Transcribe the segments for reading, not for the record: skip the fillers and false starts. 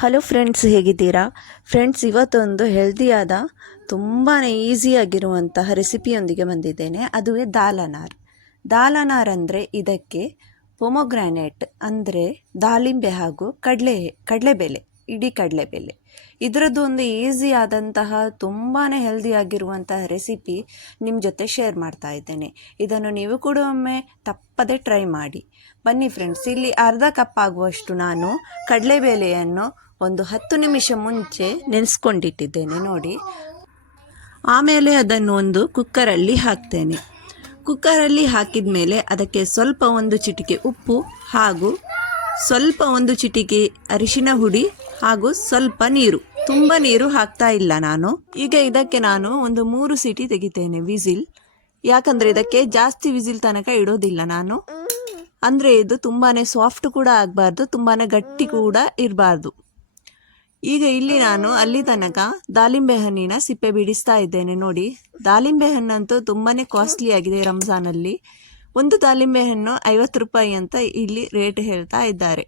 Hello friends, ಹೇಗಿದ್ದೀರಾ friends? ಇವತ್ತೊಂದು ಹೆಲ್ದಿಯಾದ ತುಂಬಾ ಈಸಿಯಾಗಿರುವಂತಹ ರೆಸಿಪಿಯೊಂದಿಗೆ ಬಂದಿದ್ದೇನೆ. ಅದುವೇ ದಾಲ್ ಅನಾರ್ ಅಂದರೆ ಇದಕ್ಕೆ ಪೊಮೊಗ್ರಾನೇಟ್ ಅಂದರೆ ದಾಳಿಂಬೆ ಹಾಗೂ ಕಡಲೆಬೇಳೆ, ಇಡೀ ಕಡಲೆಬೇಳೆ, ಇದರದ್ದು ಒಂದು ಈಸಿ ಆದಂತಹ ತುಂಬಾ ಹೆಲ್ದಿಯಾಗಿರುವಂತಹ ರೆಸಿಪಿ ನಿಮ್ಮ ಜೊತೆ ಶೇರ್ ಮಾಡ್ತಾ ಇದ್ದೇನೆ. ಇದನ್ನು ನೀವು ಕೂಡ ಒಮ್ಮೆ ತಪ್ಪದೆ ಟ್ರೈ ಮಾಡಿ. ಬನ್ನಿ ಫ್ರೆಂಡ್ಸ್, ಇಲ್ಲಿ ಅರ್ಧ ಕಪ್ ಆಗುವಷ್ಟು ನಾನು ಕಡಲೆಬೇಳೆಯನ್ನು ಒಂದು 10 ನಿಮಿಷ ಮುಂಚೆ ನೆನೆಸ್ಕೊಂಡಿಟ್ಟಿದ್ದೇನೆ ನೋಡಿ. ಆಮೇಲೆ ಅದನ್ನು ಒಂದು ಕುಕ್ಕರಲ್ಲಿ ಹಾಕ್ತೇನೆ. ಕುಕ್ಕರಲ್ಲಿ ಹಾಕಿದ ಮೇಲೆ ಅದಕ್ಕೆ ಸ್ವಲ್ಪ ಒಂದು ಚಿಟಿಕೆ ಉಪ್ಪು ಹಾಗೂ ಸ್ವಲ್ಪ ಒಂದು ಚಿಟಿಕೆ ಅರಿಶಿನ ಹುಡಿ ಹಾಗೂ ಸ್ವಲ್ಪ ನೀರು, ತುಂಬ ನೀರು ಹಾಕ್ತಾ ಇಲ್ಲ ನಾನು. ಈಗ ಇದಕ್ಕೆ ನಾನು ಒಂದು 3 ಸೀಟಿ ತೆಗಿತೇನೆ ವಿಸಿಲ್. ಯಾಕಂದರೆ ಇದಕ್ಕೆ ಜಾಸ್ತಿ ವಿಸಿಲ್ ತನಕ ಇಡೋದಿಲ್ಲ ನಾನು. ಅಂದರೆ ಇದು ತುಂಬಾ ಸಾಫ್ಟ್ ಕೂಡ ಆಗಬಾರ್ದು, ತುಂಬಾ ಗಟ್ಟಿ ಕೂಡ ಇರಬಾರ್ದು. ಈಗ ಇಲ್ಲಿ ನಾನು ಅಲ್ಲಿ ತನಕ ದಾಳಿಂಬೆ ಹಣ್ಣಿನ ಸಿಪ್ಪೆ ಬಿಡಿಸ್ತಾ ಇದ್ದೇನೆ ನೋಡಿ. ದಾಳಿಂಬೆ ಹಣ್ಣಂತೂ ತುಂಬಾ ಕಾಸ್ಟ್ಲಿ ಆಗಿದೆ ರಂಜಾನಲ್ಲಿ. ಒಂದು ದಾಳಿಂಬೆ ಹಣ್ಣು 50 ರೂಪಾಯಿ ಅಂತ ಇಲ್ಲಿ ರೇಟ್ ಹೇಳ್ತಾ ಇದ್ದಾರೆ.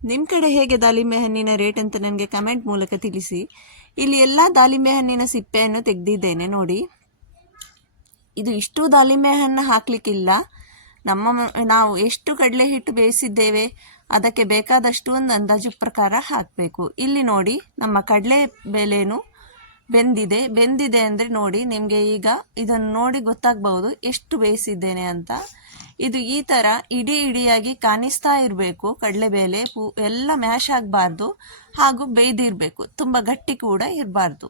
ನಿಮ್ಮ ಕಡೆ ಹೇಗೆ ದಾಳಿಂಬೆ ಹಣ್ಣಿನ ರೇಟ್ ಅಂತ ನನಗೆ ಕಮೆಂಟ್ ಮೂಲಕ ತಿಳಿಸಿ. ಇಲ್ಲಿ ಎಲ್ಲ ದಾಳಿಂಬೆ ಹಣ್ಣಿನ ಸಿಪ್ಪೆಯನ್ನು ತೆಗೆದಿದ್ದೇನೆ ನೋಡಿ. ಇದು ಇಷ್ಟು ದಾಳಿಂಬೆ ಹಣ್ಣು ಹಾಕಲಿಕ್ಕಿಲ್ಲ. ನಾವು ಎಷ್ಟು ಕಡಲೆ ಹಿಟ್ಟು ಬೇಯಿಸಿದ್ದೇವೆ ಅದಕ್ಕೆ ಬೇಕಾದಷ್ಟು ಒಂದು ಅಂದಾಜು ಪ್ರಕಾರ ಹಾಕಬೇಕು. ಇಲ್ಲಿ ನೋಡಿ, ನಮ್ಮ ಕಡಲೆ ಬೇಳೆನು ಬೆಂದಿದೆ ಅಂದರೆ ನೋಡಿ, ನಿಮಗೆ ಈಗ ಇದನ್ನು ನೋಡಿ ಗೊತ್ತಾಗಬಹುದು ಎಷ್ಟು ಬೇಯಿಸಿದ್ದೇನೆ ಅಂತ. ಇದು ಈ ಥರ ಇಡಿಯಾಗಿ ಕಾಣಿಸ್ತಾ ಇರಬೇಕು. ಕಡಲೆಬೇಳೆ ಎಲ್ಲ ಮ್ಯಾಶ್ ಆಗಬಾರ್ದು ಹಾಗೂ ಬೇಯ್ದಿರಬೇಕು, ತುಂಬ ಗಟ್ಟಿ ಕೂಡ ಇರಬಾರ್ದು.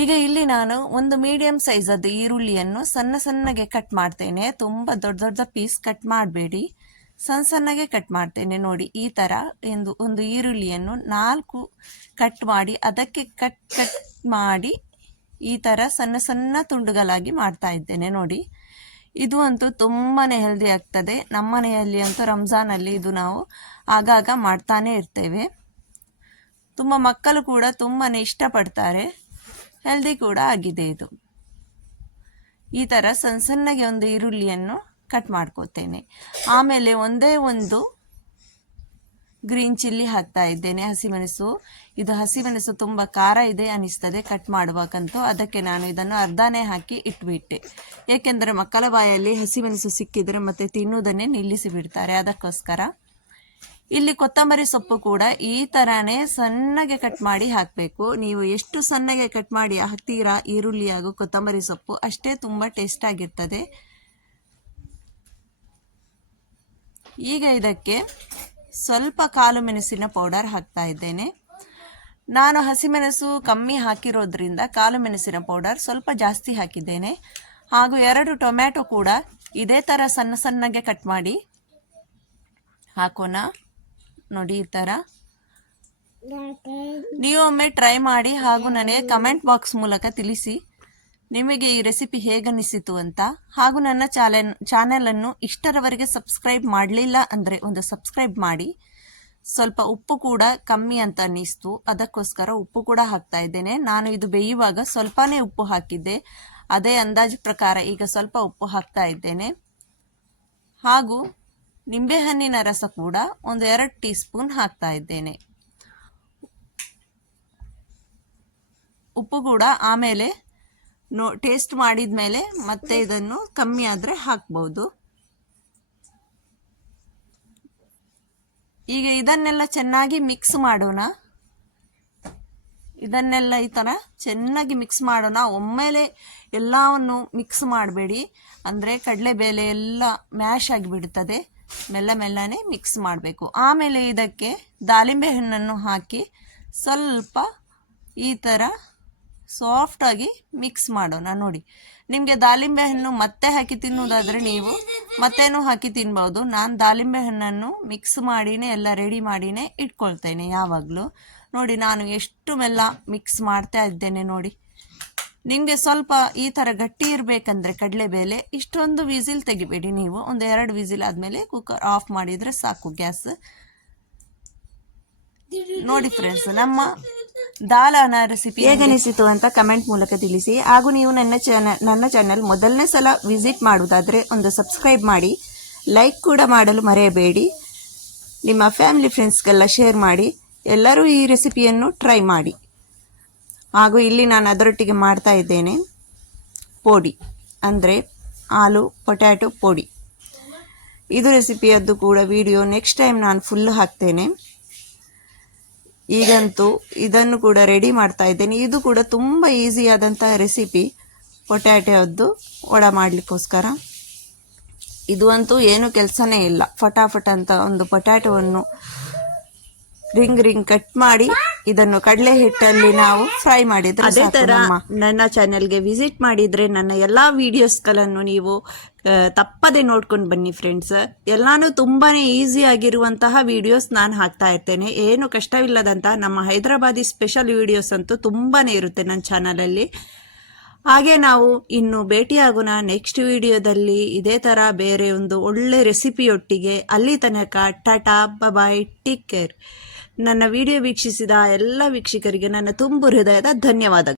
ಈಗ ಇಲ್ಲಿ ನಾನು ಒಂದು ಮೀಡಿಯಂ ಸೈಜದ್ದು ಈರುಳ್ಳಿಯನ್ನು ಸಣ್ಣಗೆ ಕಟ್ ಮಾಡ್ತೇನೆ. ತುಂಬ ದೊಡ್ಡ ಪೀಸ್ ಕಟ್ ಮಾಡಬೇಡಿ, ಸಣ್ಣಗೆ ಕಟ್ ಮಾಡ್ತೇನೆ ನೋಡಿ. ಈ ಥರ ಒಂದು ಈರುಳ್ಳಿಯನ್ನು 4 ಕಟ್ ಮಾಡಿ ಅದಕ್ಕೆ ಕಟ್ ಮಾಡಿ ಈ ಥರ ಸಣ್ಣ ತುಂಡುಗಳಾಗಿ ಮಾಡ್ತಾ ಇದ್ದೇನೆ ನೋಡಿ. ಇದು ಅಂತೂ ತುಂಬಾ ಹೆಲ್ದಿ ಆಗ್ತದೆ. ನಮ್ಮ ಮನೆಯಲ್ಲಿ ಅಂತೂ ರಂಜಾನಲ್ಲಿ ಇದು ನಾವು ಆಗಾಗ ಮಾಡ್ತಾನೆ ಇರ್ತೇವೆ. ತುಂಬ ಮಕ್ಕಳು ಕೂಡ ತುಂಬಾ ಇಷ್ಟಪಡ್ತಾರೆ, ಹೆಲ್ದಿ ಕೂಡ ಆಗಿದೆ ಇದು. ಈ ಥರ ಸಣ್ಣಗೆ ಒಂದು ಈರುಳ್ಳಿಯನ್ನು ಕಟ್ ಮಾಡ್ಕೋತೇನೆ. ಆಮೇಲೆ ಒಂದೇ ಒಂದು ಗ್ರೀನ್ ಚಿಲ್ಲಿ ಹಾಕ್ತಾ ಇದ್ದೇನೆ, ಹಸಿಮೆಣಸು. ಇದು ಹಸಿಮೆಣಸು ತುಂಬ ಖಾರ ಇದೆ ಅನಿಸ್ತದೆ ಕಟ್ ಮಾಡುವಾಗಂತೂ. ಅದಕ್ಕೆ ನಾನು ಇದನ್ನು ಅರ್ಧನೇ ಹಾಕಿ ಇಟ್ಬಿಟ್ಟೆ. ಏಕೆಂದರೆ ಮಕ್ಕಳ ಬಾಯಲ್ಲಿ ಹಸಿಮೆಣಸು ಸಿಕ್ಕಿದರೆ ಮತ್ತೆ ತಿನ್ನುವುದನ್ನೇ ನಿಲ್ಲಿಸಿ ಬಿಡ್ತಾರೆ, ಅದಕ್ಕೋಸ್ಕರ. ಇಲ್ಲಿ ಕೊತ್ತಂಬರಿ ಸೊಪ್ಪು ಕೂಡ ಈ ಥರನೇ ಸಣ್ಣಗೆ ಕಟ್ ಮಾಡಿ ಹಾಕಬೇಕು. ನೀವು ಎಷ್ಟು ಸಣ್ಣಗೆ ಕಟ್ ಮಾಡಿ ಹಾಕ್ತೀರಾ ಈರುಳ್ಳಿ ಹಾಗೂ ಕೊತ್ತಂಬರಿ ಸೊಪ್ಪು, ಅಷ್ಟೇ ತುಂಬ ಟೇಸ್ಟ್ ಆಗಿರ್ತದೆ. ಈಗ ಇದಕ್ಕೆ ಸ್ವಲ್ಪ ಕಾಳು ಮೆಣಸಿನ ಪೌಡರ್ ಹಾಕ್ತಾ ಇದ್ದೇನೆ. ನಾನು ಹಸಿಮೆಣಸು ಕಮ್ಮಿ ಹಾಕಿರೋದ್ರಿಂದ ಕಾಳು ಮೆಣಸಿನ ಪೌಡರ್ ಸ್ವಲ್ಪ ಜಾಸ್ತಿ ಹಾಕಿದ್ದೇನೆ. ಹಾಗೂ 2 ಟೊಮ್ಯಾಟೊ ಕೂಡ ಇದೇ ಥರ ಸಣ್ಣಗೆ ಕಟ್ ಮಾಡಿ ಹಾಕೋಣ ನೋಡಿ. ಈ ಥರ ನೀವೊಮ್ಮೆ ಟ್ರೈ ಮಾಡಿ ಹಾಗೂ ನನಗೆ ಕಮೆಂಟ್ ಬಾಕ್ಸ್ ಮೂಲಕ ತಿಳಿಸಿ ನಿಮಗೆ ಈ ರೆಸಿಪಿ ಹೇಗನ್ನಿಸಿತು ಅಂತ. ಹಾಗೂ ನನ್ನ ಚಾನೆಲನ್ನು ಇಷ್ಟರವರೆಗೆ ಸಬ್ಸ್ಕ್ರೈಬ್ ಮಾಡಲಿಲ್ಲ ಅಂದರೆ ಒಂದು ಸಬ್ಸ್ಕ್ರೈಬ್ ಮಾಡಿ. ಸ್ವಲ್ಪ ಉಪ್ಪು ಕೂಡ ಕಮ್ಮಿ ಅಂತ ಅನ್ನಿಸ್ತು, ಅದಕ್ಕೋಸ್ಕರ ಉಪ್ಪು ಕೂಡ ಹಾಕ್ತಾ ಇದ್ದೇನೆ. ನಾನು ಇದು ಬೇಯುವಾಗ ಸ್ವಲ್ಪನೇ ಉಪ್ಪು ಹಾಕಿದ್ದೆ, ಅದೇ ಅಂದಾಜು ಪ್ರಕಾರ ಈಗ ಸ್ವಲ್ಪ ಉಪ್ಪು ಹಾಕ್ತಾ ಇದ್ದೇನೆ. ಹಾಗೂ ನಿಂಬೆಹಣ್ಣಿನ ರಸ ಕೂಡ ಒಂದು 2 ಟೀ ಸ್ಪೂನ್ ಹಾಕ್ತಾ ಇದ್ದೇನೆ. ಉಪ್ಪು ಕೂಡ ಆಮೇಲೆ ಟೇಸ್ಟ್ ಮಾಡಿದ ಮೇಲೆ ಮತ್ತೆ ಇದನ್ನು ಕಮ್ಮಿ ಆದರೆ ಹಾಕ್ಬೋದು. ಈಗ ಇದನ್ನೆಲ್ಲ ಚೆನ್ನಾಗಿ ಮಿಕ್ಸ್ ಮಾಡೋಣ. ಇದನ್ನೆಲ್ಲ ಈ ಥರ ಚೆನ್ನಾಗಿ ಮಿಕ್ಸ್ ಮಾಡೋಣ. ಒಮ್ಮೆಲೆ ಎಲ್ಲವನ್ನು ಮಿಕ್ಸ್ ಮಾಡಬೇಡಿ, ಅಂದರೆ ಕಡಲೆಬೇಳೆ ಎಲ್ಲ ಮ್ಯಾಶ್ ಆಗಿಬಿಡ್ತದೆ. ಮೆಲ್ಲನೆ ಮಿಕ್ಸ್ ಮಾಡಬೇಕು. ಆಮೇಲೆ ಇದಕ್ಕೆ ದಾಳಿಂಬೆ ಹಣ್ಣನ್ನು ಹಾಕಿ ಸ್ವಲ್ಪ ಈ ಥರ ಸಾಫ್ಟಾಗಿ ಮಿಕ್ಸ್ ಮಾಡೋಣ ನೋಡಿ. ನಿಮಗೆ ದಾಳಿಂಬೆ ಹಣ್ಣು ಮತ್ತೆ ಹಾಕಿ ತಿನ್ನುವುದಾದರೆ ನೀವು ಮತ್ತೇನೂ ಹಾಕಿ ತಿನ್ಬೋದು. ನಾನು ದಾಳಿಂಬೆ ಹಣ್ಣನ್ನು ಮಿಕ್ಸ್ ಮಾಡಿನೇ ಎಲ್ಲ ರೆಡಿ ಮಾಡಿನೇ ಇಟ್ಕೊಳ್ತೇನೆ ಯಾವಾಗಲೂ ನೋಡಿ. ನಾನು ಎಷ್ಟು ಮೆಲ್ಲ ಮಿಕ್ಸ್ ಮಾಡ್ತಾ ಇದ್ದೇನೆ ನೋಡಿ. ನಿಮಗೆ ಸ್ವಲ್ಪ ಈ ಥರ ಗಟ್ಟಿ ಇರಬೇಕಂದ್ರೆ ಕಡಲೆಬೇಳೆ ಇಷ್ಟೊಂದು ವಿಸಿಲ್ ತೆಗಿಬೇಡಿ ನೀವು. ಒಂದು 2 ವಿಸಿಲ್ ಆದಮೇಲೆ ಕುಕ್ಕರ್ ಆಫ್ ಮಾಡಿದರೆ ಸಾಕು ಗ್ಯಾಸ್ ನೋಡಿ. ಫ್ರೆಂಡ್ಸ್, ನಮ್ಮ ದಾಲ್ ಅನಾರ್ ರೆಸಿಪಿ ಹೇಗನಿಸಿತು ಅಂತ ಕಮೆಂಟ್ ಮೂಲಕ ತಿಳಿಸಿ. ಹಾಗೂ ನೀವು ನನ್ನ ಚಾನಲ್ ಮೊದಲನೇ ಸಲ ವಿಸಿಟ್ ಮಾಡುವುದಾದರೆ ಒಂದು ಸಬ್ಸ್ಕ್ರೈಬ್ ಮಾಡಿ, ಲೈಕ್ ಕೂಡ ಮಾಡಲು ಮರೆಯಬೇಡಿ. ನಿಮ್ಮ ಫ್ಯಾಮಿಲಿ ಫ್ರೆಂಡ್ಸ್ಗೆಲ್ಲ ಶೇರ್ ಮಾಡಿ. ಎಲ್ಲರೂ ಈ ರೆಸಿಪಿಯನ್ನು ಟ್ರೈ ಮಾಡಿ. ಹಾಗೂ ಇಲ್ಲಿ ನಾನು ಅದರೊಟ್ಟಿಗೆ ಮಾಡ್ತಾ ಇದ್ದೇನೆ ಪೋಡಿ, ಅಂದರೆ ಆಲೂ ಪೊಟ್ಯಾಟೊ ಪೋಡಿ. ಇದು ರೆಸಿಪಿಯದ್ದು ಕೂಡ ವಿಡಿಯೋ ನೆಕ್ಸ್ಟ್ ಟೈಮ್ ನಾನು ಫುಲ್ ಹಾಕ್ತೇನೆ. ಈಗಂತೂ ಇದನ್ನು ಕೂಡ ರೆಡಿ ಮಾಡ್ತಾ ಇದ್ದೇನೆ. ಇದು ಕೂಡ ತುಂಬ ಈಸಿಯಾದಂಥ ರೆಸಿಪಿ, ಪೊಟ್ಯಾಟೊದ್ದು ವಡ ಮಾಡಲಿಕ್ಕೋಸ್ಕರ. ಇದು ಅಂತೂ ಏನು ಕೆಲಸನೇ ಇಲ್ಲ. ಫಟಾಫಟ್ ಅಂತ ಒಂದು ಪೊಟ್ಯಾಟೊವನ್ನು ರಿಂಗ್ ಕಟ್ ಮಾಡಿ ಇದನ್ನು ಕಡಲೆ ಹಿಟ್ಟಲ್ಲಿ ನಾವು ಫ್ರೈ ಮಾಡಿದ್ರೆ ಅದೇ ಥರ ನನ್ನ ಚಾನೆಲ್ಗೆ ವಿಸಿಟ್ ಮಾಡಿದರೆ ನನ್ನ ಎಲ್ಲ ವೀಡಿಯೋಸ್ಗಳನ್ನು ನೀವು ತಪ್ಪದೆ ನೋಡ್ಕೊಂಡು ಬನ್ನಿ ಫ್ರೆಂಡ್ಸ್. ಎಲ್ಲಾನು ತುಂಬಾ ಈಸಿ ಆಗಿರುವಂತಹ ವೀಡಿಯೋಸ್ ನಾನು ಹಾಕ್ತಾ ಇರ್ತೇನೆ. ಏನು ಕಷ್ಟವಿಲ್ಲದಂತಹ ನಮ್ಮ ಹೈದರಾಬಾದಿ ಸ್ಪೆಷಲ್ ವೀಡಿಯೋಸ್ ಅಂತೂ ತುಂಬಾ ಇರುತ್ತೆ ನನ್ನ ಚಾನಲಲ್ಲಿ. ಹಾಗೆ ನಾವು ಇನ್ನು ಭೇಟಿಯಾಗೋಣ ನೆಕ್ಸ್ಟ್ ವಿಡಿಯೋದಲ್ಲಿ ಇದೇ ಥರ ಬೇರೆ ಒಂದು ಒಳ್ಳೆ ರೆಸಿಪಿಯೊಟ್ಟಿಗೆ. ಅಲ್ಲಿ ತನಕ ಟಾಟಾ ಬಾಯ್, ಟೇಕ್ ಕೇರ್. ನನ್ನ ವಿಡಿಯೋ ವೀಕ್ಷಿಸಿದ ಎಲ್ಲ ವೀಕ್ಷಕರಿಗೆ ನನ್ನ ತುಂಬು ಹೃದಯದ ಧನ್ಯವಾದಗಳು.